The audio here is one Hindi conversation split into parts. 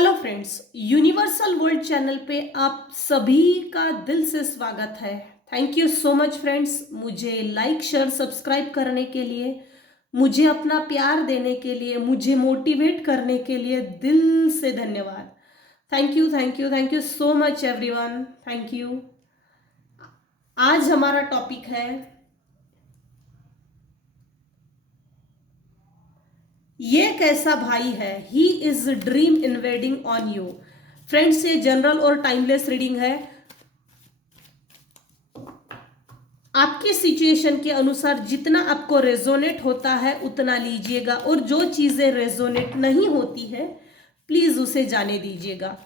Hello friends, universal world channel पे आप सभी का दिल से स्वागत है। Thank you so much friends, मुझे लाइक शेयर सब्सक्राइब करने के लिए, मुझे अपना प्यार देने के लिए, मुझे मोटिवेट करने के लिए दिल से धन्यवाद। Thank you thank you thank you so much everyone, thank you. आज हमारा टॉपिक है ये कैसा भाई है, he is dream invading on you. Friends, ये जनरल और टाइमलेस रीडिंग है। आपकी सिचुएशन के अनुसार जितना आपको रेजोनेट होता है उतना लीजिएगा, और जो चीजें रेजोनेट नहीं होती है प्लीज उसे जाने दीजिएगा।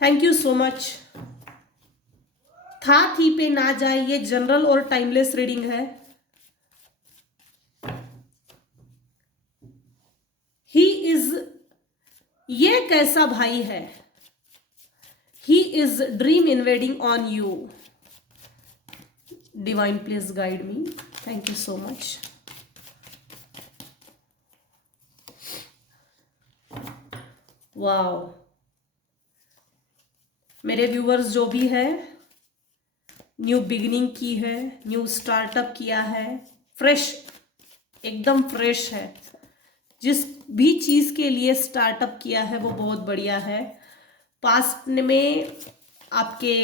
Thank you so much. था थी पे ना जाए, ये जनरल और टाइमलेस रीडिंग है। ही इज, ये कैसा भाई है, he is dream invading on you. Divine please guide me, thank you so much. Wow, मेरे व्यूवर्स जो भी है, न्यू बिगिनिंग की है, न्यू स्टार्टअप किया है, फ्रेश, एकदम फ्रेश है। जिस भी चीज के लिए स्टार्टअप किया है वो बहुत बढ़िया है। पास्ट में आपके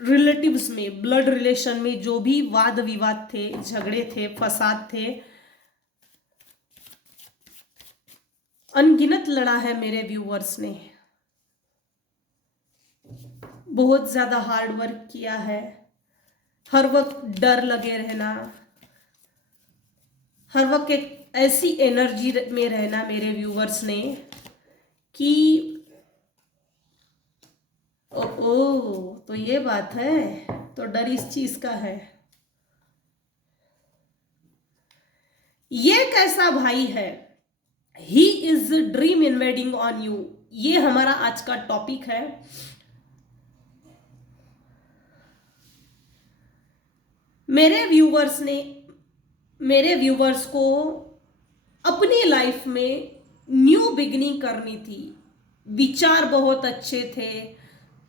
रिलेटिव्स में, ब्लड रिलेशन में जो भी वाद विवाद थे, झगड़े थे, फसाद थे, अनगिनत लड़ा है मेरे व्यूवर्स ने। बहुत ज्यादा हार्ड वर्क किया है, हर वक्त डर लगे रहना, हर वक्त एक ऐसी एनर्जी में रहना मेरे व्यूवर्स ने कि ओ तो ये बात है, तो डर इस चीज का है। ये कैसा भाई है, he is dream invading on you, ये हमारा आज का टॉपिक है। मेरे व्यूवर्स को अपनी लाइफ में न्यू बिगनिंग करनी थी। विचार बहुत अच्छे थे,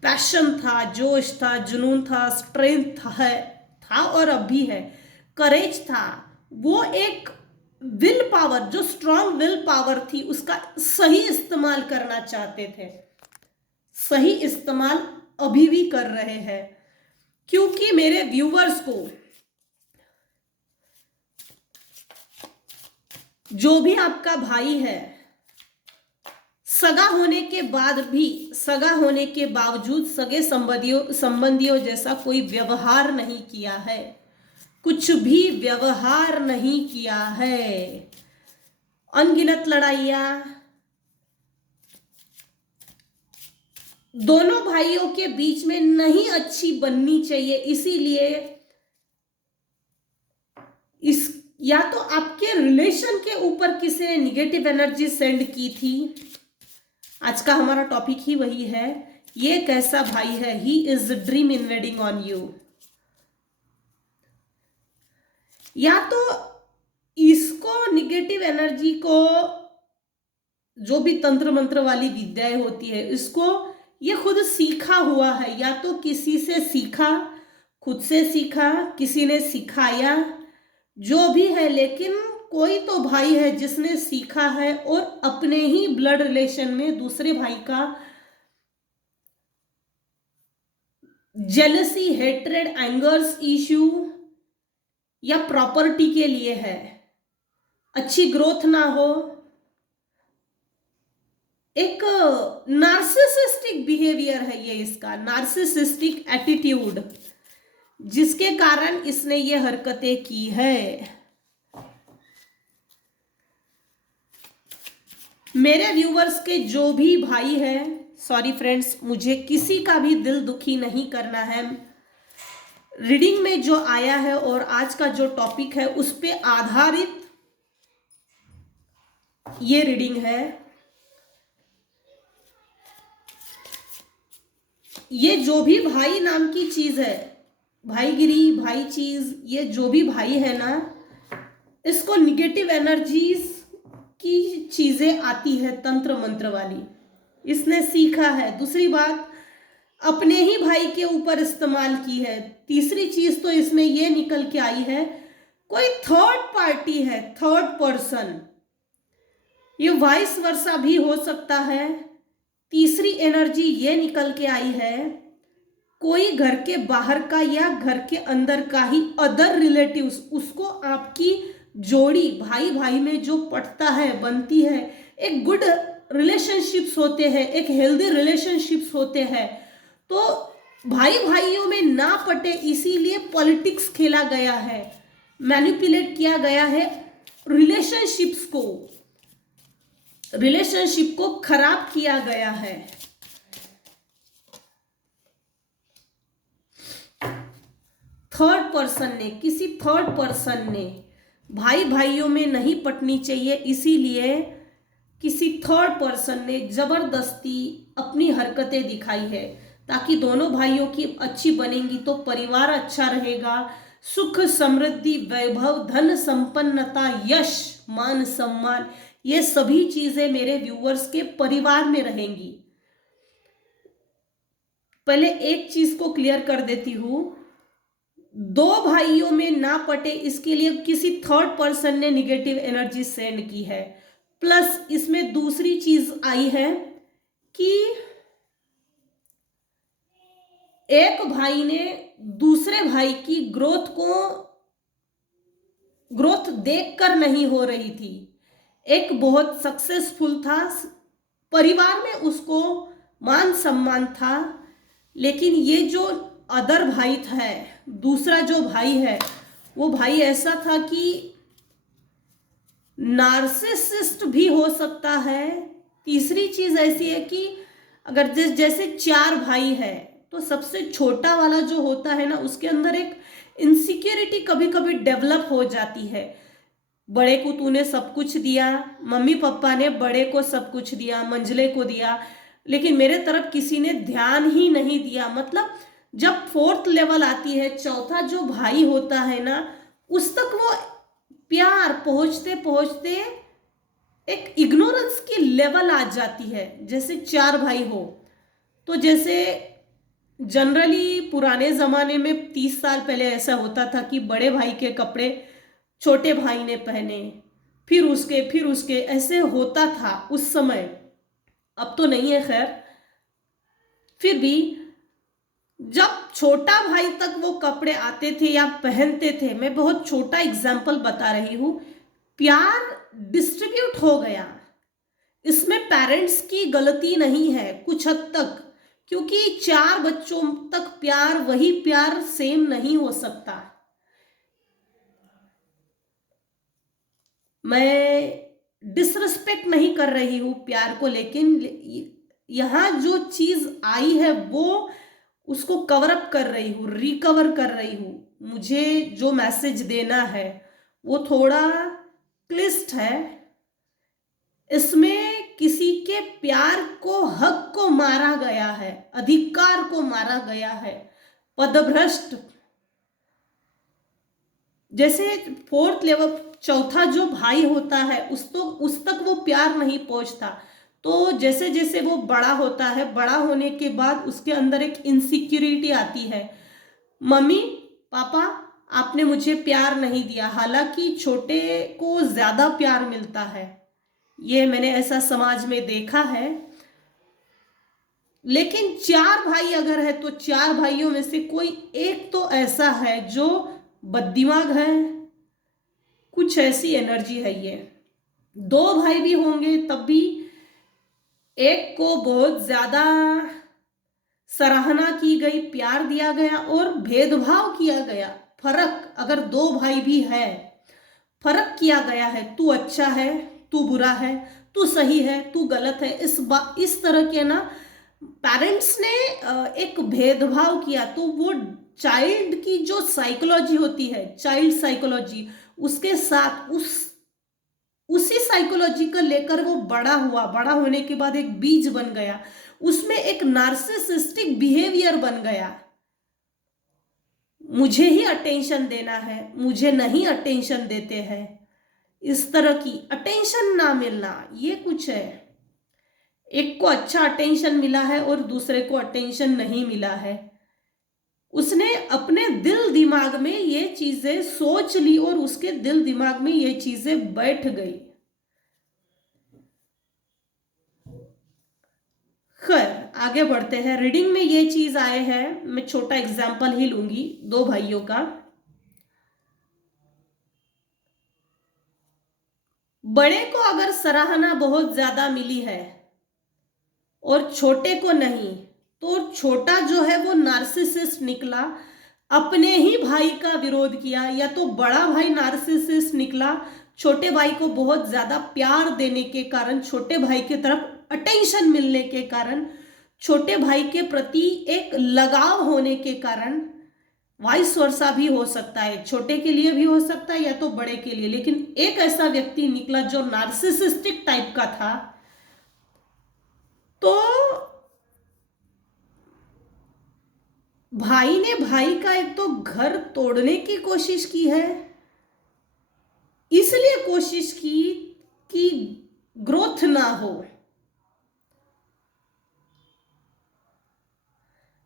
पैशन था, जोश था, जुनून था, स्ट्रेंथ था और अब भी है, करेज था। वो एक विल पावर, जो स्ट्रांग विल पावर थी, उसका सही इस्तेमाल करना चाहते थे। सही इस्तेमाल अभी भी कर रहे हैं, क्योंकि मेरे व्यूवर्स को जो भी आपका भाई है, सगा होने के बाद भी, सगा होने के बावजूद सगे संबंधियों जैसा कोई व्यवहार नहीं किया है, कुछ भी व्यवहार नहीं किया है। अनगिनत लड़ाइयां, दोनों भाइयों के बीच में नहीं अच्छी बननी चाहिए, इसीलिए इस, या तो आपके रिलेशन के ऊपर किसी ने निगेटिव एनर्जी सेंड की थी। आज का हमारा टॉपिक ही वही है, ये कैसा भाई है, he is dream invading on you. या तो इसको निगेटिव एनर्जी को, जो भी तंत्र मंत्र वाली विद्याएं होती है, इसको ये खुद सीखा हुआ है, या तो किसी से सीखा, खुद से सीखा, किसी ने सिखाया, जो भी है, लेकिन कोई तो भाई है जिसने सीखा है और अपने ही ब्लड रिलेशन में दूसरे भाई का जेलसी, हेट्रेड, एंगर्स इश्यू या प्रॉपर्टी के लिए है, अच्छी ग्रोथ ना हो, एक नार्सिसिस्टिक बिहेवियर है ये, इसका नार्सिसिस्टिक एटीट्यूड, जिसके कारण इसने ये हरकतें की है। मेरे व्यूवर्स के जो भी भाई हैं, सॉरी फ्रेंड्स, मुझे किसी का भी दिल दुखी नहीं करना है। रीडिंग में जो आया है और आज का जो टॉपिक है उस पे आधारित ये रीडिंग है। ये जो भी भाई नाम की चीज है, भाईगिरी, भाई चीज, ये जो भी भाई है ना, इसको निगेटिव एनर्जीज की चीजें आती है, तंत्र मंत्र वाली, इसने सीखा है। दूसरी बात, अपने ही भाई के ऊपर इस्तेमाल की है। तीसरी चीज तो इसमें यह निकल के आई है, कोई थर्ड पार्टी है, थर्ड पर्सन, ये वाइस वर्सा भी हो सकता है। तीसरी एनर्जी ये निकल के आई है, कोई घर के बाहर का या घर के अंदर का ही अदर रिलेटिव्स, उसको आपकी जोड़ी भाई भाई में जो पटता है, बनती है, एक गुड रिलेशनशिप्स होते हैं, एक हेल्दी रिलेशनशिप्स होते हैं, तो भाई भाइयों में ना पटे इसीलिए पॉलिटिक्स खेला गया है, मैनिपुलेट किया गया है, रिलेशनशिप को खराब किया गया है। किसी थर्ड पर्सन ने भाई भाइयों में नहीं पटनी चाहिए, इसीलिए किसी थर्ड पर्सन ने जबरदस्ती अपनी हरकतें दिखाई है, ताकि दोनों भाइयों की अच्छी बनेंगी तो परिवार अच्छा रहेगा, सुख समृद्धि वैभव धन संपन्नता यश मान सम्मान, ये सभी चीजें मेरे व्यूअर्स के परिवार में रहेंगी। पहले एक चीज को क्लियर कर देती हूं, दो भाइयों में ना पटे इसके लिए किसी थर्ड पर्सन ने निगेटिव एनर्जी सेंड की है। प्लस इसमें दूसरी चीज आई है कि एक भाई ने दूसरे भाई की ग्रोथ देखकर नहीं हो रही थी, एक बहुत सक्सेसफुल था, परिवार में उसको मान सम्मान था, लेकिन ये जो अदर भाई था, दूसरा जो भाई है, वो भाई ऐसा था कि नार्सिसिस्ट भी हो सकता है। तीसरी चीज ऐसी है कि अगर जैसे चार भाई है तो सबसे छोटा वाला जो होता है ना, उसके अंदर एक इनसिक्योरिटी कभी कभी डेवलप हो जाती है। बड़े को तूने सब कुछ दिया, मम्मी पापा ने बड़े को सब कुछ दिया, मंझले को दिया, लेकिन मेरे तरफ किसी ने ध्यान ही नहीं दिया। मतलब जब फोर्थ लेवल आती है, चौथा जो भाई होता है ना, उस तक वो प्यार पहुंचते पहुंचते एक इग्नोरेंस की लेवल आ जाती है। जैसे चार भाई हो तो जैसे जनरली पुराने जमाने में 30 साल पहले ऐसा होता था कि बड़े भाई के कपड़े छोटे भाई ने पहने, फिर उसके ऐसे होता था उस समय। अब तो नहीं है खैर, फिर भी जब छोटा भाई तक वो कपड़े आते थे या पहनते थे, मैं बहुत छोटा एग्जाम्पल बता रही हूं, प्यार डिस्ट्रीब्यूट हो गया। इसमें पेरेंट्स की गलती नहीं है कुछ हद तक, क्योंकि चार बच्चों तक प्यार वही प्यार सेम नहीं हो सकता। मैं डिसरिस्पेक्ट नहीं कर रही हूं प्यार को, लेकिन यहां जो चीज आई है वो उसको कवर अप कर रही हूं, रिकवर कर रही हूं। मुझे जो मैसेज देना है वो थोड़ा क्लिष्ट है। इसमें किसी के प्यार को, हक को मारा गया है, अधिकार को मारा गया है, पदभ्रष्ट। जैसे फोर्थ लेवल चौथा जो भाई होता है उस तक वो प्यार नहीं पहुंचता, तो जैसे जैसे वो बड़ा होता है, बड़ा होने के बाद उसके अंदर एक इनसिक्योरिटी आती है, मम्मी पापा आपने मुझे प्यार नहीं दिया। हालांकि छोटे को ज्यादा प्यार मिलता है, ये मैंने ऐसा समाज में देखा है। लेकिन चार भाई अगर है तो चार भाइयों में से कोई एक तो ऐसा है जो बददिमाग है, कुछ ऐसी एनर्जी है। ये दो भाई भी होंगे तब भी एक को बहुत ज्यादा सराहना की गई, प्यार दिया गया और भेदभाव किया गया। फर्क, अगर दो भाई भी है, फर्क किया गया है, तू अच्छा है, तू बुरा है, तू सही है, तू गलत है, इस तरह के ना पेरेंट्स ने एक भेदभाव किया, तो वो चाइल्ड की जो साइकोलॉजी होती है, चाइल्ड साइकोलॉजी, उसके साथ उसी साइकोलॉजी को लेकर वो बड़ा हुआ, बड़ा होने के बाद एक बीज बन गया, उसमें एक नार्सिसिस्टिक बिहेवियर बन गया। मुझे ही अटेंशन देना है, मुझे नहीं अटेंशन देते हैं, इस तरह की अटेंशन ना मिलना, ये कुछ है। एक को अच्छा अटेंशन मिला है और दूसरे को अटेंशन नहीं मिला है। उसने अपने दिल दिमाग में ये चीजें सोच ली और उसके दिल दिमाग में ये चीजें बैठ गई। खैर आगे बढ़ते हैं। रीडिंग में ये चीज आए हैं, मैं छोटा एग्जाम्पल ही लूंगी दो भाइयों का। बड़े को अगर सराहना बहुत ज्यादा मिली है और छोटे को नहीं, तो छोटा जो है वो नार्सिसिस्ट निकला, अपने ही भाई का विरोध किया, या तो बड़ा भाई नार्सिसिस्ट निकला, छोटे भाई को बहुत ज्यादा प्यार देने के कारण, छोटे भाई की तरफ अटेंशन मिलने के कारण, छोटे भाई के प्रति एक लगाव होने के कारण, वाइस वर्सा भी हो सकता है, छोटे के लिए भी हो सकता है या तो बड़े के लिए, लेकिन एक ऐसा व्यक्ति निकला जो नार्सिसिस्टिक टाइप का था। तो भाई ने भाई का एक तो घर तोड़ने की कोशिश की है, इसलिए कोशिश की कि ग्रोथ ना हो।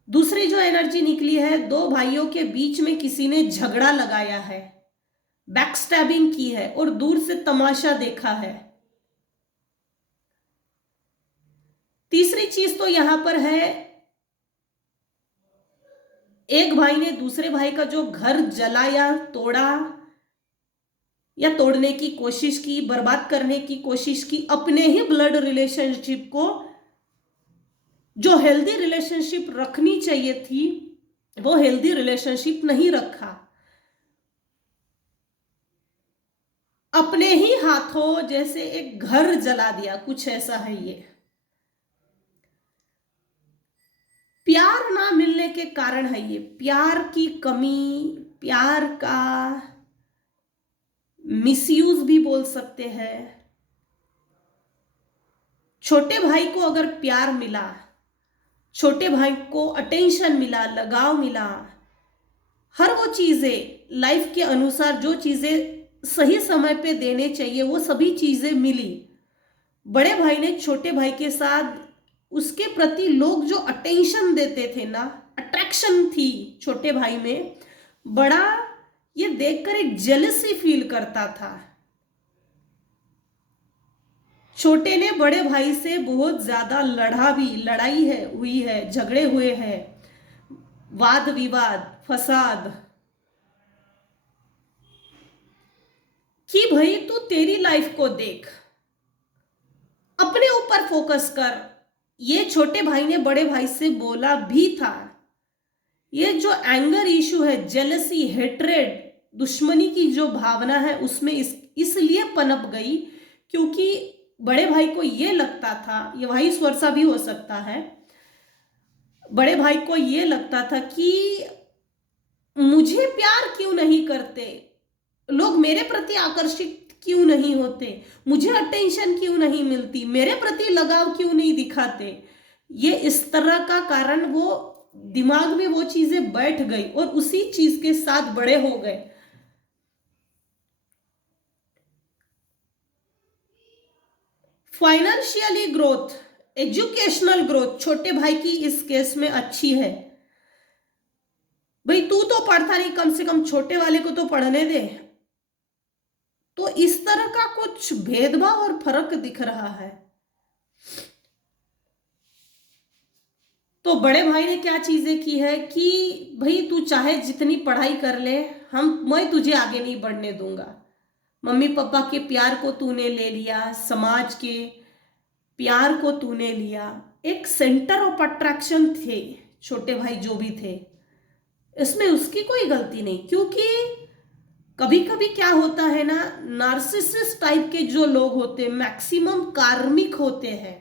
दूसरी जो एनर्जी निकली है, दो भाइयों के बीच में किसी ने झगड़ा लगाया है, बैकस्टैबिंग की है और दूर से तमाशा देखा है। तीसरी चीज तो यहां पर है, एक भाई ने दूसरे भाई का जो घर जलाया, तोड़ा या तोड़ने की कोशिश की, बर्बाद करने की कोशिश की, अपने ही ब्लड रिलेशनशिप को, जो हेल्दी रिलेशनशिप रखनी चाहिए थी वो हेल्दी रिलेशनशिप नहीं रखा, अपने ही हाथों जैसे एक घर जला दिया, कुछ ऐसा है ये। प्यार ना मिलने के कारण है ये, प्यार की कमी, प्यार का मिसयूज भी बोल सकते हैं। छोटे भाई को अगर प्यार मिला, छोटे भाई को अटेंशन मिला, लगाव मिला, हर वो चीजें लाइफ के अनुसार जो चीजें सही समय पे देने चाहिए वो सभी चीजें मिली। बड़े भाई ने छोटे भाई के साथ, उसके प्रति लोग जो अटेंशन देते थे ना, अट्रैक्शन थी छोटे भाई में, बड़ा ये देखकर एक जेलसी फील करता था। छोटे ने बड़े भाई से बहुत ज्यादा लड़ा भी, लड़ाई है हुई है, झगड़े हुए हैं, वाद विवाद, फसाद, कि भाई तू तेरी लाइफ को देख, अपने ऊपर फोकस कर। ये छोटे भाई ने बड़े भाई से बोला भी था। ये जो एंगर इशू है, जेलसी, हेट्रेड, दुश्मनी की जो भावना है उसमें इसलिए पनप गई क्योंकि बड़े भाई को ये लगता था, ये वाइस वर्सा भी हो सकता है, बड़े भाई को ये लगता था कि मुझे प्यार क्यों नहीं करते लोग, मेरे प्रति आकर्षित क्यों नहीं होते, मुझे अटेंशन क्यों नहीं मिलती, मेरे प्रति लगाव क्यों नहीं दिखाते। ये इस तरह का कारण, वो दिमाग में वो चीजें बैठ गई और उसी चीज के साथ बड़े हो गए। फाइनेंशियली ग्रोथ, एजुकेशनल ग्रोथ छोटे भाई की इस केस में अच्छी है। भाई तू तो पढ़ता नहीं, कम से कम छोटे वाले को तो पढ़ने दे। तो इस तरह का कुछ भेदभाव और फर्क दिख रहा है। तो बड़े भाई ने क्या चीजें की है कि भाई तू चाहे जितनी पढ़ाई कर ले, मैं तुझे आगे नहीं बढ़ने दूंगा। मम्मी पापा के प्यार को तूने ले लिया, समाज के प्यार को तूने लिया, एक सेंटर ऑफ अट्रैक्शन थे छोटे भाई जो भी थे, इसमें उसकी कोई गलती नहीं। क्योंकि कभी कभी क्या होता है ना, नार्सिसिस्ट टाइप के जो लोग होते हैं मैक्सिमम कार्मिक होते हैं।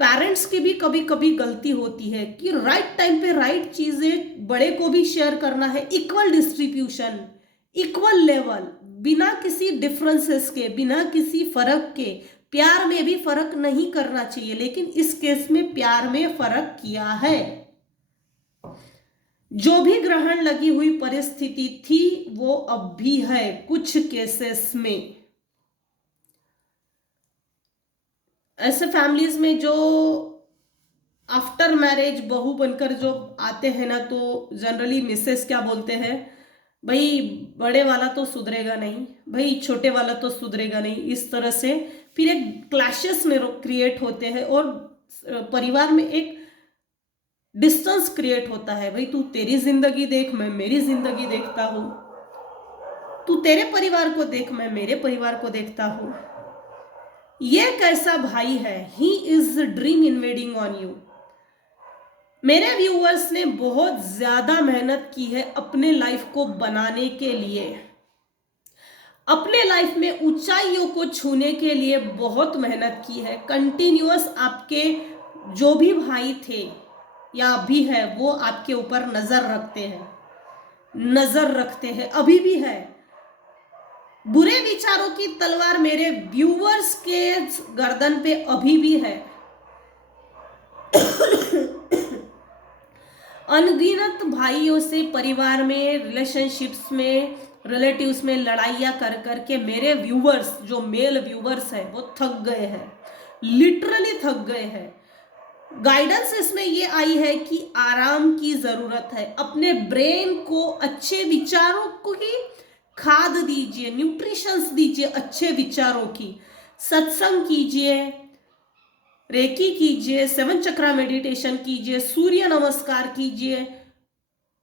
पेरेंट्स की भी कभी कभी गलती होती है कि राइट टाइम पे राइट चीजें बड़े को भी शेयर करना है, इक्वल डिस्ट्रीब्यूशन, इक्वल लेवल, बिना किसी डिफरेंसेस के, बिना किसी फर्क के। प्यार में भी फर्क नहीं करना चाहिए, लेकिन इस केस में प्यार में फर्क किया है। जो भी ग्रहण लगी हुई परिस्थिति थी वो अब भी है कुछ केसेस में। ऐसे फैमिलीज में जो आफ्टर मैरिज बहू बनकर जो आते हैं ना, तो जनरली मिसेस क्या बोलते हैं, भाई बड़े वाला तो सुधरेगा नहीं, भाई छोटे वाला तो सुधरेगा नहीं, इस तरह से फिर एक क्लैशेस में क्रिएट होते हैं और परिवार में एक डिस्टेंस क्रिएट होता है। भाई तू तेरी जिंदगी देख, मैं मेरी जिंदगी देखता हूं, तू तेरे परिवार को देख, मैं मेरे परिवार को देखता हूं। ये कैसा भाई है, he is dream invading on you. मेरे व्यूअर्स ने बहुत ज्यादा मेहनत की है अपने लाइफ को बनाने के लिए, अपने लाइफ में ऊंचाइयों को छूने के लिए बहुत मेहनत की है। कंटिन्यूअस आपके जो भी भाई थे या अभी है, वो आपके ऊपर नजर रखते हैं, नजर रखते हैं, अभी भी है। बुरे विचारों की तलवार मेरे व्यूअर्स के गर्दन पे अभी भी है। अनगिनत भाइयों से परिवार में, रिलेशनशिप्स में, रिलेटिव्स में लड़ाइयाँ कर करके मेरे व्यूवर्स, जो मेल व्यूवर्स हैं, वो थक गए हैं, लिटरली थक गए हैं। गाइडेंस इसमें ये आई है कि आराम की जरूरत है। अपने ब्रेन को अच्छे विचारों को ही खाद दीजिए, न्यूट्रिशंस दीजिए अच्छे विचारों की। सत्संग कीजिए, रेकी कीजिए, 7 चक्रा मेडिटेशन कीजिए, सूर्य नमस्कार कीजिए,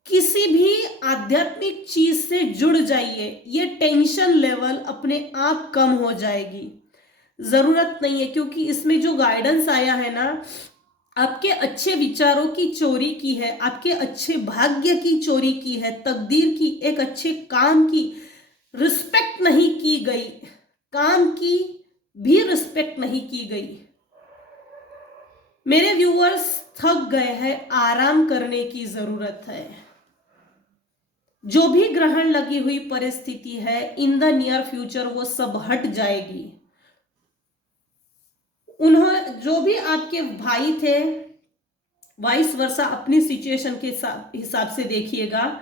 किसी भी आध्यात्मिक चीज से जुड़ जाइए। ये टेंशन लेवल अपने आप कम हो जाएगी। जरूरत नहीं है, क्योंकि इसमें जो गाइडेंस आया है ना, आपके अच्छे विचारों की चोरी की है, आपके अच्छे भाग्य की चोरी की है, तकदीर की, एक अच्छे काम की रिस्पेक्ट नहीं की गई, काम की भी रिस्पेक्ट नहीं की गई। मेरे व्यूअर्स थक गए हैं, आराम करने की जरूरत है। जो भी ग्रहण लगी हुई परिस्थिति है, इन द नियर फ्यूचर वो सब हट जाएगी। उन्होंने, जो भी आपके भाई थे, वाइस वर्सा अपनी सिचुएशन के हिसाब से देखिएगा,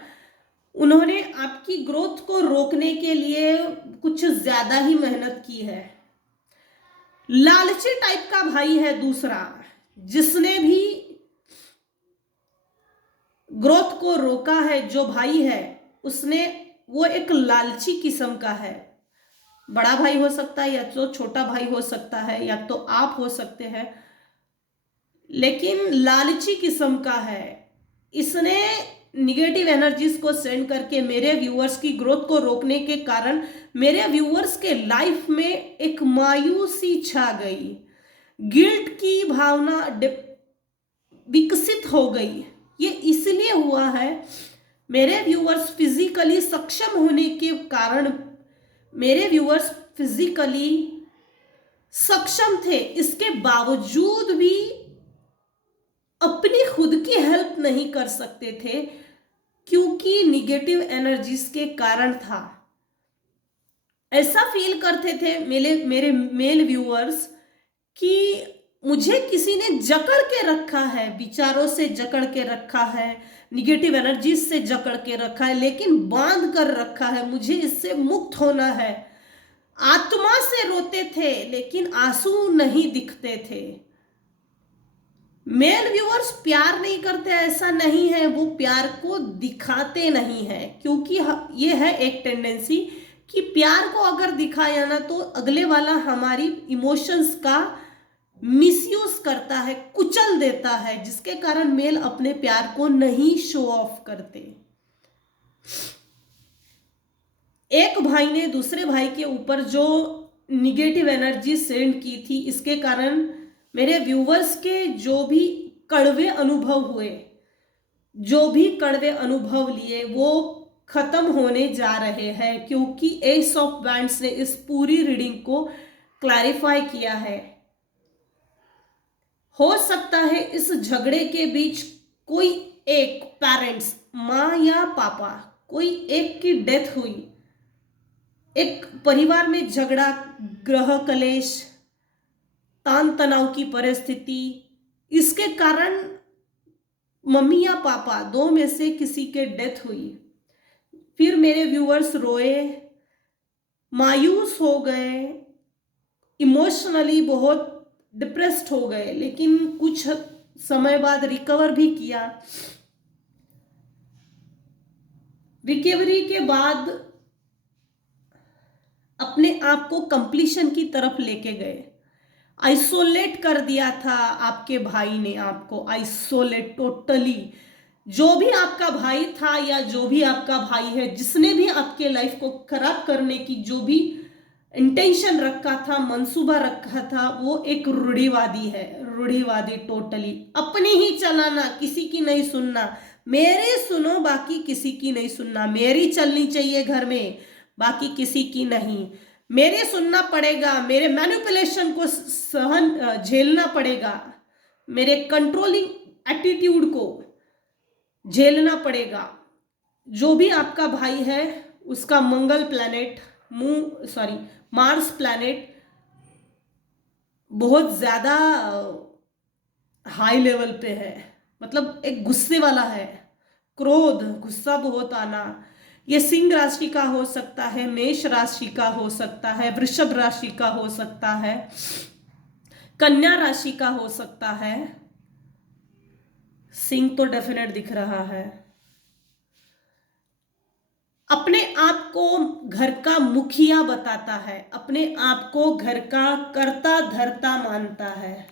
उन्होंने आपकी ग्रोथ को रोकने के लिए कुछ ज्यादा ही मेहनत की है। लालची टाइप का भाई है दूसरा, जिसने भी ग्रोथ को रोका है, जो भाई है उसने, वो एक लालची किस्म का है। बड़ा भाई हो सकता है, या तो छोटा भाई हो सकता है, या तो आप हो सकते हैं, लेकिन लालची किस्म का है। इसने निगेटिव एनर्जीज को सेंड करके मेरे व्यूअर्स की ग्रोथ को रोकने के कारण मेरे व्यूअर्स के लाइफ में एक मायूसी छा गई, गिल्ट की भावना विकसित हो गई। ये इसलिए हुआ है, मेरे व्यूअर्स फिजिकली सक्षम होने के कारण, मेरे व्यूअर्स फिजिकली सक्षम थे, इसके बावजूद भी अपनी खुद की हेल्प नहीं कर सकते थे, क्योंकि निगेटिव एनर्जीज के कारण था। ऐसा फील करते थे मेरे मेल व्यूअर्स कि मुझे किसी ने जकड़ के रखा है, विचारों से जकड़ के रखा है, निगेटिव एनर्जीज से जकड़ के रखा है, लेकिन बांध कर रखा है, मुझे इससे मुक्त होना है। आत्मा से रोते थे, लेकिन आंसू नहीं दिखते थे। मेल व्यूअर्स प्यार नहीं करते ऐसा नहीं है, वो प्यार को दिखाते नहीं है, क्योंकि ये है एक टेंडेंसी कि प्यार को अगर दिखाया ना, तो अगले वाला हमारी इमोशंस का मिसयूज करता है, कुचल देता है, जिसके कारण मेल अपने प्यार को नहीं शो ऑफ करते। एक भाई ने दूसरे भाई के ऊपर जो निगेटिव एनर्जी सेंड की थी, इसके कारण मेरे व्यूवर्स के जो भी कड़वे अनुभव हुए, जो भी कड़वे अनुभव लिए, वो खत्म होने जा रहे हैं, क्योंकि एस ऑफ वैंड्स ने इस पूरी रीडिंग को क्लैरिफाई किया है। हो सकता है इस झगड़े के बीच कोई एक पेरेंट्स, माँ या पापा, कोई एक की डेथ हुई, एक परिवार में झगड़ा, ग्रह कलेश, तान तनाव की परिस्थिति, इसके कारण मम्मी या पापा दो में से किसी के डेथ हुई। फिर मेरे व्यूअर्स रोए, मायूस हो गए, इमोशनली बहुत डिप्रेस्ड हो गए, लेकिन कुछ समय बाद रिकवर भी किया। रिकवरी के बाद अपने आप को कंप्लीशन की तरफ लेके गए। आइसोलेट कर दिया था आपके भाई ने आपको, आइसोलेट टोटली। जो भी आपका भाई था या जो भी आपका भाई है, जिसने भी आपके लाइफ को खराब करने की जो भी इंटेंशन रखा था, मंसूबा रखा था, वो एक रूढ़िवादी है, रूढ़िवादी टोटली। अपनी ही चलाना, किसी की नहीं सुनना। मेरे सुनो, बाकी किसी की नहीं सुनना। मेरी चलनी चाहिए घर में, बाकी किसी की नहीं। मेरे सुनना पड़ेगा, मेरे मैनिपुलेशन को सहन झेलना पड़ेगा, मेरे कंट्रोलिंग एटीट्यूड को झेलना पड़ेगा। जो भी आपका भाई है उसका मंगल प्लैनेट, मार्स प्लैनेट बहुत ज्यादा हाई लेवल पे है, मतलब एक गुस्से वाला है, क्रोध, गुस्सा बहुत आना। ये सिंह राशि का हो सकता है, मेष राशि का हो सकता है, वृषभ राशि का हो सकता है, कन्या राशि का हो सकता है। सिंह तो डेफिनेट दिख रहा है। अपने आप को घर का मुखिया बताता है, अपने आप को घर का कर्ता धर्ता मानता है।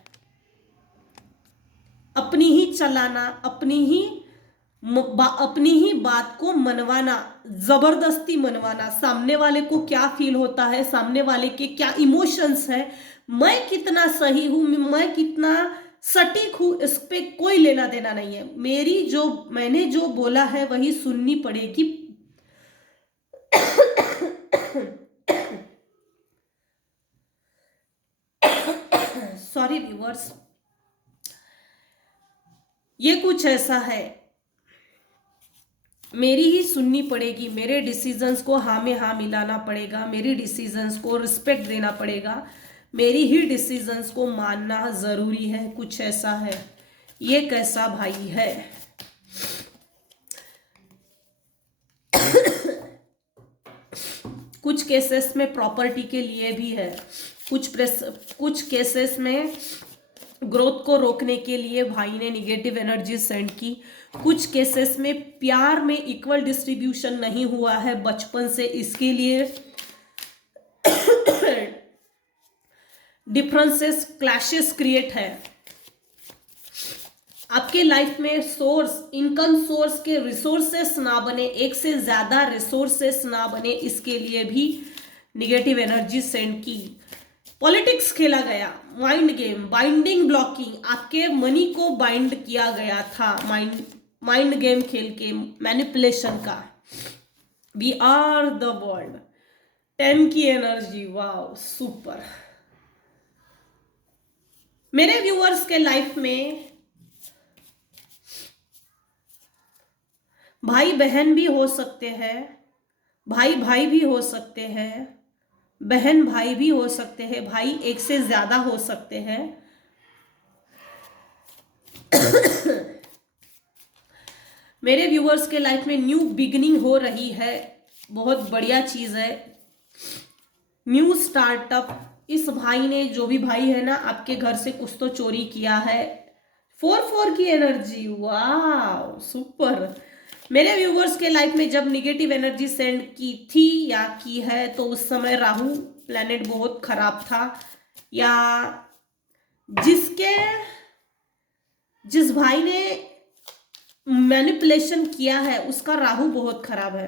अपनी ही चलाना, अपनी ही बात को मनवाना, जबरदस्ती मनवाना। सामने वाले को क्या फील होता है, सामने वाले के क्या इमोशंस है, मैं कितना सही हूं, मैं कितना सटीक हूं, इस पे कोई लेना देना नहीं है। मैंने जो बोला है वही सुननी पड़ेगी। सॉरी व्यूअर्स, ये कुछ ऐसा है, मेरी ही सुननी पड़ेगी। मेरे डिसीजंस को हाँ में हाँ मिलाना पड़ेगा, मेरी डिसीजंस को रिस्पेक्ट देना पड़ेगा, मेरी ही डिसीजंस को मानना जरूरी है। कुछ ऐसा है, ये कैसा भाई है। कुछ केसेस में प्रॉपर्टी के लिए भी है, कुछ केसेस में ग्रोथ को रोकने के लिए भाई ने निगेटिव एनर्जी सेंड की। कुछ केसेस में प्यार में इक्वल डिस्ट्रीब्यूशन नहीं हुआ है बचपन से, इसके लिए डिफरेंसेस, क्लैशेस क्रिएट है। आपके लाइफ में इनकम सोर्स के रिसोर्सेस ना बने, एक से ज्यादा रिसोर्सेस ना बने, इसके लिए भी निगेटिव एनर्जी सेंड की। पॉलिटिक्स खेला गया, माइंड गेम, बाइंडिंग, ब्लॉकिंग, आपके मनी को बाइंड किया गया था माइंड गेम खेल के, मैनिपुलेशन का। वी आर द वर्ल्ड, 10 की एनर्जी, वाओ सुपर। मेरे व्यूअर्स के लाइफ में भाई बहन भी हो सकते हैं, भाई भाई भी हो सकते हैं, बहन भाई भी हो सकते हैं, भाई एक से ज्यादा हो सकते हैं। मेरे व्यूअर्स के लाइफ में न्यू बिगिनिंग हो रही है, बहुत बढ़िया चीज है, न्यू स्टार्टअप। इस भाई ने, जो भी भाई है ना, आपके घर से कुछ तो चोरी किया है। 4 की एनर्जी, वाह सुपर। मेरे व्यूवर्स के लाइफ में जब निगेटिव एनर्जी सेंड की थी या की है, तो उस समय राहु प्लैनेट बहुत खराब था, या जिस भाई ने मैनिपुलेशन किया है उसका राहु बहुत खराब है।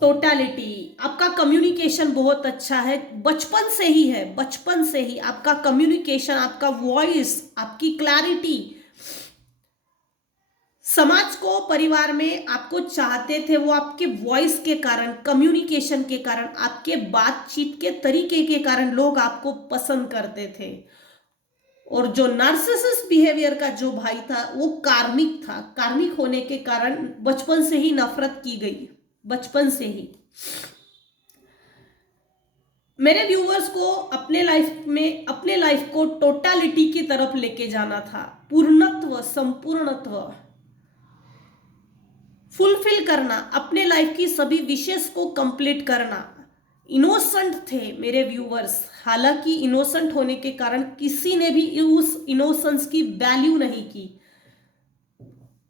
टोटलिटी, आपका कम्युनिकेशन बहुत अच्छा है, बचपन से ही है, बचपन से ही आपका कम्युनिकेशन, आपका वॉइस, आपकी क्लैरिटी। समाज को, परिवार में आपको चाहते थे, वो आपके वॉइस के कारण, कम्युनिकेशन के कारण, आपके बातचीत के तरीके के कारण लोग आपको पसंद करते थे। और जो नार्सिसिस्ट बिहेवियर का जो भाई था वो कार्मिक था, कार्मिक होने के कारण बचपन से ही नफरत की गई, बचपन से ही। मेरे व्यूवर्स को अपने लाइफ को टोटलिटी की तरफ लेके जाना था, पूर्णत्व, संपूर्णत्व, फुलफिल करना, अपने लाइफ की सभी विशेष को कंप्लीट करना, इनोसेंट थे मेरे व्यूवर्स। हालांकि इनोसेंट होने के कारण किसी ने भी उस इनोसेंस की वैल्यू नहीं की,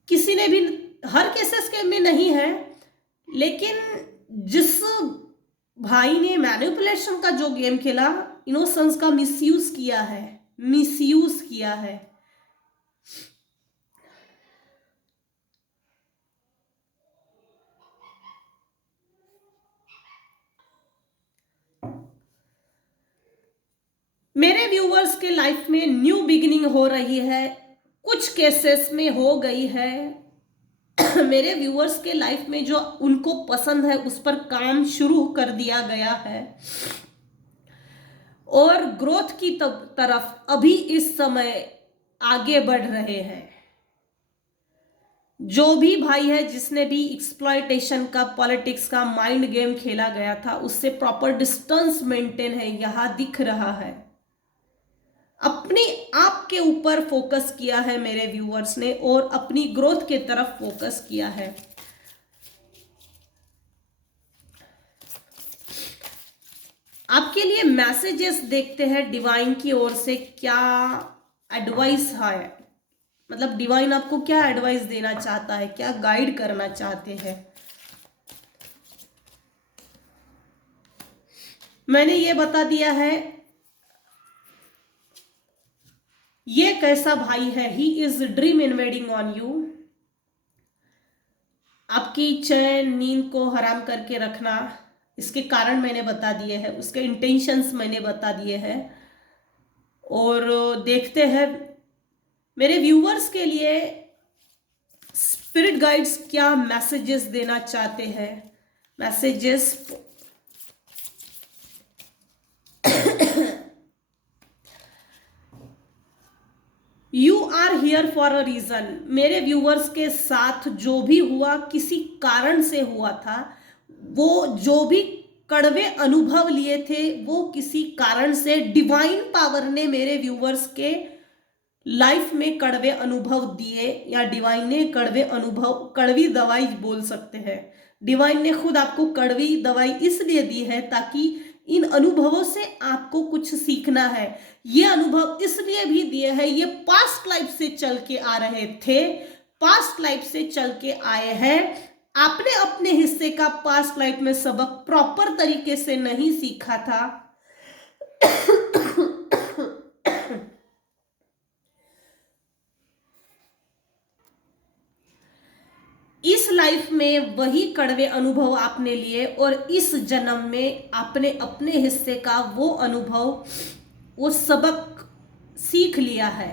किसी ने भी, हर केसेस के में नहीं है, लेकिन जिस भाई ने मैनिपुलेशन का जो गेम खेला, इनोसेंस का मिसयूज किया है, मिसयूज किया है। मेरे व्यूवर्स के लाइफ में न्यू बिगिनिंग हो रही है, कुछ केसेस में हो गई है। मेरे व्यूवर्स के लाइफ में जो उनको पसंद है उस पर काम शुरू कर दिया गया है और ग्रोथ की तरफ अभी इस समय आगे बढ़ रहे हैं। जो भी भाई है जिसने भी एक्सप्लॉयटेशन का, पॉलिटिक्स का माइंड गेम खेला गया था, उससे प्रॉपर डिस्टेंस मेंटेन है, यहां दिख रहा है। अपने आप के ऊपर फोकस किया है मेरे व्यूअर्स ने और अपनी ग्रोथ के तरफ फोकस किया है। आपके लिए मैसेजेस देखते हैं डिवाइन की ओर से, क्या एडवाइस है, मतलब डिवाइन आपको क्या एडवाइस देना चाहता है, क्या गाइड करना चाहते हैं। मैंने ये बता दिया है, ये कैसा भाई है, he is dream invading on you. आपकी चैन नींद को हराम करके रखना, इसके कारण मैंने बता दिए हैं, उसके इंटेंशंस मैंने बता दिए हैं। और देखते हैं मेरे व्यूवर्स के लिए स्पिरिट गाइड्स क्या मैसेजेस देना चाहते हैं। Messages you are here for a reason. मेरे व्यूवर्स के साथ जो भी हुआ किसी कारण से हुआ था, वो जो भी कड़वे अनुभव लिए थे वो किसी कारण से डिवाइन पावर ने मेरे व्यूवर्स के लाइफ में कड़वे अनुभव दिए, या डिवाइन ने कड़वे अनुभव, कड़वी दवाई बोल सकते हैं। डिवाइन ने खुद आपको कड़वी दवाई इसलिए दी है ताकि इन अनुभवों से आपको कुछ सीखना है। ये अनुभव इसलिए भी दिए हैं, ये पास्ट लाइफ से चल के आ रहे थे, पास्ट लाइफ से चल के आए हैं। आपने अपने हिस्से का पास्ट लाइफ में सबक प्रॉपर तरीके से नहीं सीखा था। इस लाइफ में वही कड़वे अनुभव आपने लिए और इस जन्म में आपने अपने हिस्से का वो अनुभव, वो सबक सीख लिया है।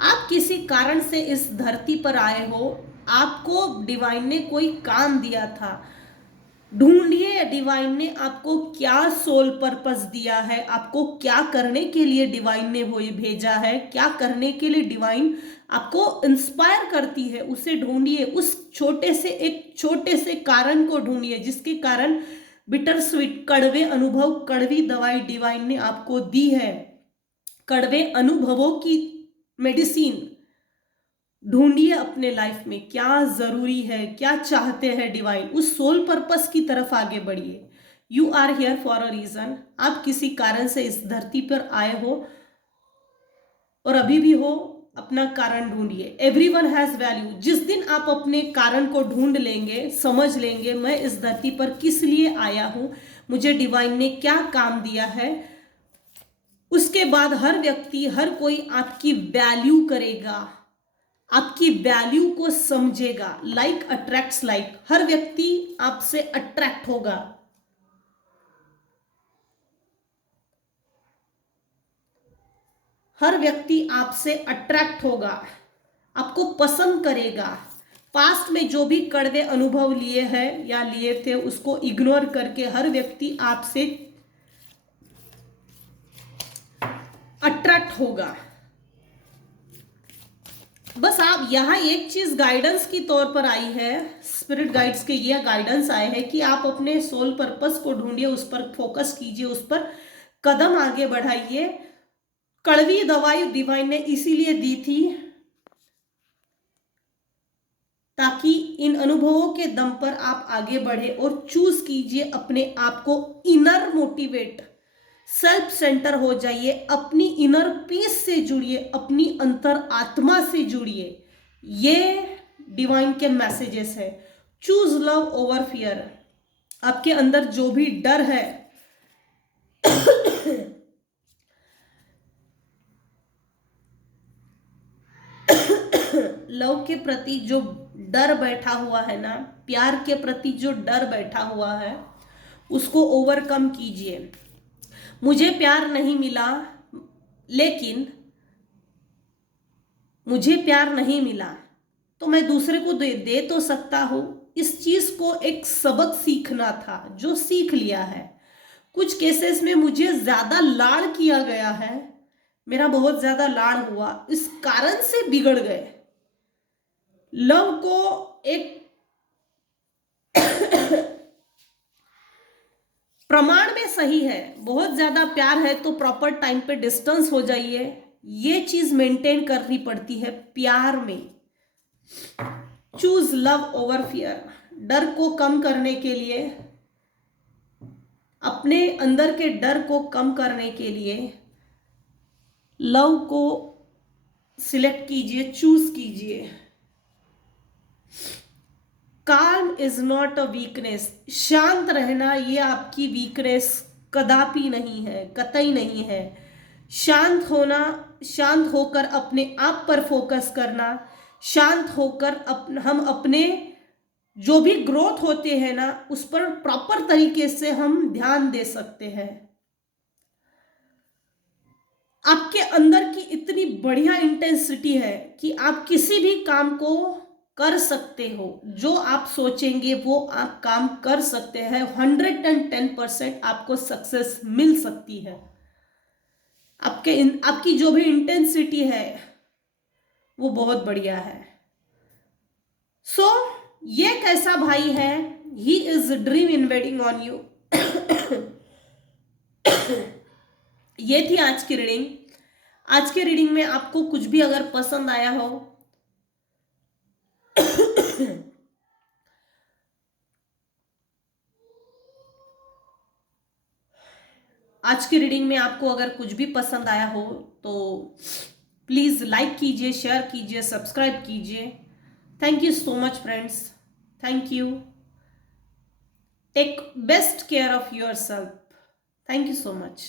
आप किसी कारण से इस धरती पर आए हो, आपको डिवाइन ने कोई काम दिया था। ढूंढिए डिवाइन ने आपको क्या सोल पर्पस दिया है, आपको क्या करने के लिए डिवाइन ने वो भेजा है, क्या करने के लिए डिवाइन आपको इंस्पायर करती है, उसे ढूंढिए। उस छोटे से, एक छोटे से कारण को ढूंढिए जिसके कारण बिटर स्वीट, कड़वे अनुभव, कड़वी दवाई डिवाइन ने आपको दी है। कड़वे अनुभवों की मेडिसिन ढूंढिए अपने लाइफ में, क्या जरूरी है, क्या चाहते हैं डिवाइन, उस सोल पर्पस की तरफ आगे बढ़िए। You are here for a reason. आप किसी कारण से इस धरती पर आए हो और अभी भी हो, अपना कारण ढूंढिए। Everyone has value. जिस दिन आप अपने कारण को ढूंढ लेंगे, समझ लेंगे मैं इस धरती पर किस लिए आया हूं, मुझे डिवाइन ने क्या काम दिया है, उसके बाद हर व्यक्ति, हर कोई आपकी वैल्यू करेगा, आपकी वैल्यू को समझेगा। लाइक अट्रैक्ट्स लाइक, हर व्यक्ति आपसे अट्रैक्ट होगा। हर व्यक्ति आपसे अट्रैक्ट होगा, आपको पसंद करेगा। पास्ट में जो भी कड़वे अनुभव लिए हैं या लिए थे उसको इग्नोर करके हर व्यक्ति आपसे अट्रैक्ट होगा। बस आप यहाँ एक चीज गाइडेंस की तौर पर आई है, स्पिरिट गाइड्स के ये गाइडेंस आए हैं कि आप अपने सोल पर्पस को ढूंढिए, उस पर फोकस कीजिए, उस पर कदम आगे बढ़ाइए। कड़वी दवाई डिवाइन ने इसीलिए दी थी ताकि इन अनुभवों के दम पर आप आगे बढ़े और चूज कीजिए अपने आप को इनर मोटिवेट, सेल्फ सेंटर हो जाइए, अपनी इनर पीस से जुड़िए, अपनी अंतर आत्मा से जुड़िए। ये डिवाइन के मैसेजेस है। Choose love over fear. आपके अंदर जो भी डर है लव के प्रति जो डर बैठा हुआ है ना, प्यार के प्रति जो डर बैठा हुआ है, उसको ओवरकम कीजिए। मुझे प्यार नहीं मिला, लेकिन मुझे प्यार नहीं मिला तो मैं दूसरे को दे तो सकता हूं। इस चीज को एक सबक सीखना था जो सीख लिया है। कुछ केसेस में मुझे ज्यादा लाड़ किया गया है, मेरा बहुत ज्यादा लाड़ हुआ, इस कारण से बिगड़ गए। लव को एक प्रमाण में सही है, बहुत ज्यादा प्यार है तो प्रॉपर टाइम पे डिस्टेंस हो जाइए, ये चीज मेंटेन करनी पड़ती है प्यार में। Choose love over fear. डर को कम करने के लिए, अपने अंदर के डर को कम करने के लिए लव को सिलेक्ट कीजिए, चूज कीजिए। काम इज नॉट अ वीकनेस। शांत रहना ये आपकी वीकनेस कदापि नहीं है, कतई नहीं है। शांत होना, शांत होकर अपने आप पर फोकस करना, शांत होकर हम अपने जो भी ग्रोथ होते हैं ना, उस पर प्रॉपर तरीके से हम ध्यान दे सकते हैं। आपके अंदर की इतनी बढ़िया इंटेंसिटी है कि आप किसी भी काम को कर सकते हो। जो आप सोचेंगे वो आप काम कर सकते हैं। 110% आपको सक्सेस मिल सकती है। आपकी जो भी इंटेंसिटी है वो बहुत बढ़िया है। सो ये कैसा भाई है, he is dream invading on you. ये थी आज की रीडिंग। आज के रीडिंग में आपको कुछ भी अगर पसंद आया हो आज की रीडिंग में आपको अगर कुछ भी पसंद आया हो तो प्लीज लाइक कीजिए, शेयर कीजिए, सब्सक्राइब कीजिए। Thank you so much friends. Thank you. Take best care of yourself. Thank you so much.